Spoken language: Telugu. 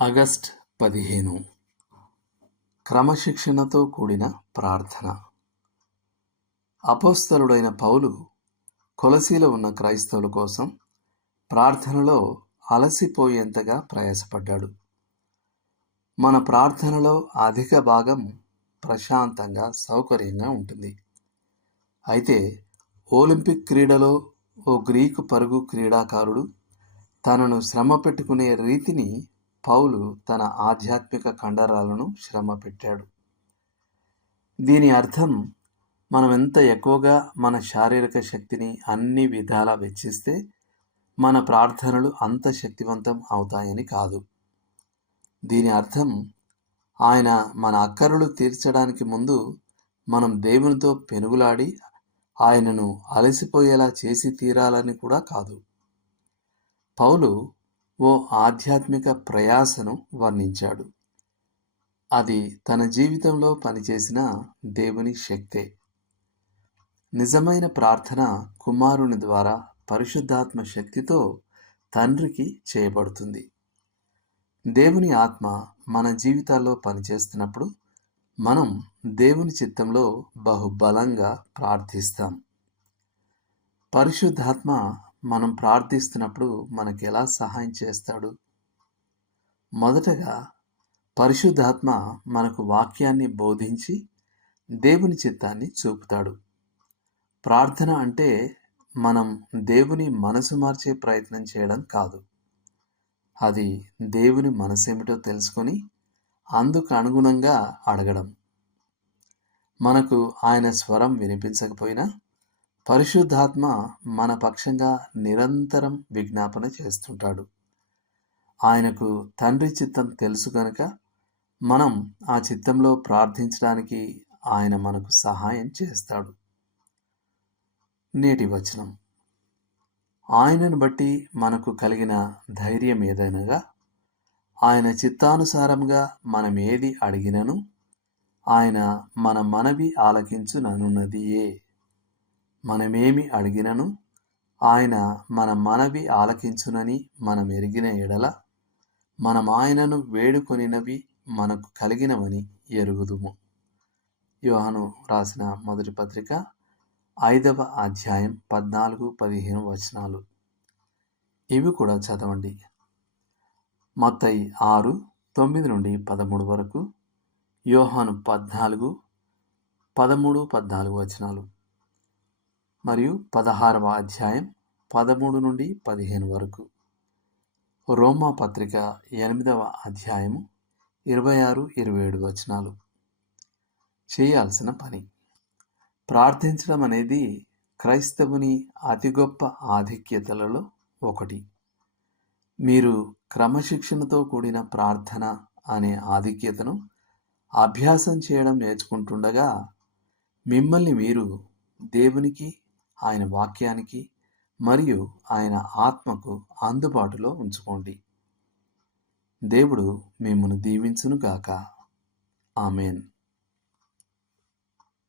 ఆగస్ట్ పదిహేను. క్రమశిక్షణతో కూడిన ప్రార్థన. అపోస్తలుడైన పౌలు కొలసీలో ఉన్న క్రైస్తవుల కోసం ప్రార్థనలో అలసిపోయేంతగా ప్రయాసపడ్డాడు. మన ప్రార్థనలో అధిక భాగం ప్రశాంతంగా సౌకర్యంగా ఉంటుంది. అయితే ఒలింపిక్ క్రీడలో ఓ గ్రీకు పరుగు క్రీడాకారుడు తనను శ్రమ పెట్టుకునే రీతిని పౌలు తన ఆధ్యాత్మిక కండరాలను శ్రమ పెట్టాడు. దీని అర్థం మనం ఎంత ఎక్కువగా మన శారీరక శక్తిని అన్ని విధాలా వెచ్చిస్తే మన ప్రార్థనలు అంత శక్తివంతం అవుతాయని కాదు. దీని అర్థం ఆయన మన అక్కరులు తీర్చడానికి ముందు మనం దేవునితో పెనుగులాడి ఆయనను అలసిపోయేలా చేసి తీరాలని కూడా కాదు. పౌలు ఓ ఆధ్యాత్మిక ప్రయాసను వర్ణించాడు. అది తన జీవితంలో పనిచేసిన దేవుని శక్తే. నిజమైన ప్రార్థన కుమారుని ద్వారా పరిశుద్ధాత్మ శక్తితో తండ్రికి చేయబడుతుంది. దేవుని ఆత్మ మన జీవితాల్లో పనిచేస్తున్నప్పుడు మనం దేవుని చిత్తంలో బహుబలంగా ప్రార్థిస్తాం. పరిశుద్ధాత్మ మనం ప్రార్థిస్తున్నప్పుడు మనకు ఎలా సహాయం చేస్తాడు? మొదటగా పరిశుద్ధాత్మ మనకు వాక్యాన్ని బోధించి దేవుని చిత్తాన్ని చూపుతాడు. ప్రార్థన అంటే మనం దేవుని మనసు మార్చే ప్రయత్నం చేయడం కాదు. అది దేవుని మనసేమిటో తెలుసుకొని అందుకు అనుగుణంగా అడగడం. మనకు ఆయన స్వరం వినిపించకపోయినా పరిశుద్ధాత్మ మన పక్షంగా నిరంతరం విజ్ఞాపన చేస్తుంటాడు. ఆయనకు తండ్రి చిత్తం తెలుసు కనుక మనం ఆ చిత్తంలో ప్రార్థించడానికి ఆయన మనకు సహాయం చేస్తాడు. నేటి వచనం. ఆయనను బట్టి మనకు కలిగిన ధైర్యం ఏదైనగా ఆయన చిత్తానుసారంగా మనం ఏది అడిగినను ఆయన మన మనవి ఆలకించుననున్నదియే. మనమేమి అడిగినను? ఆయన మన మనవి ఆలకించునని మనం ఎరిగిన ఎడల మనం ఆయనను వేడుకొనినవి మనకు కలిగినవని ఎరుగుదుము. యోహను రాసిన మొదటి పత్రిక ఐదవ అధ్యాయం పద్నాలుగు పదిహేను వచనాలు. ఇవి కూడా చదవండి. మొత్తయి ఆరు తొమ్మిది నుండి పదమూడు వరకు యోహాను పద్నాలుగు పదమూడు పద్నాలుగు వచనాలు. మరియు పదహారవ అధ్యాయం పదమూడు నుండి పదిహేను వరకు. రోమా పత్రిక ఎనిమిదవ అధ్యాయము ఇరవై ఆరు ఇరవై ఏడు వచనాలు. చేయాల్సిన పని. ప్రార్థించడం అనేది క్రైస్తవుని అతి గొప్ప ఆధిక్యతలలో ఒకటి. మీరు క్రమశిక్షణతో కూడిన ప్రార్థన అనే ఆధిక్యతను అభ్యాసం చేయడం నేర్చుకుంటుండగా మిమ్మల్ని మీరు దేవునికి ఆయన వాక్యానికి మరియు ఆయన ఆత్మకు అందుబాటులో ఉంచుకోండి. దేవుడు మిమ్మల్ని దీవించునుగాక. ఆమెన్.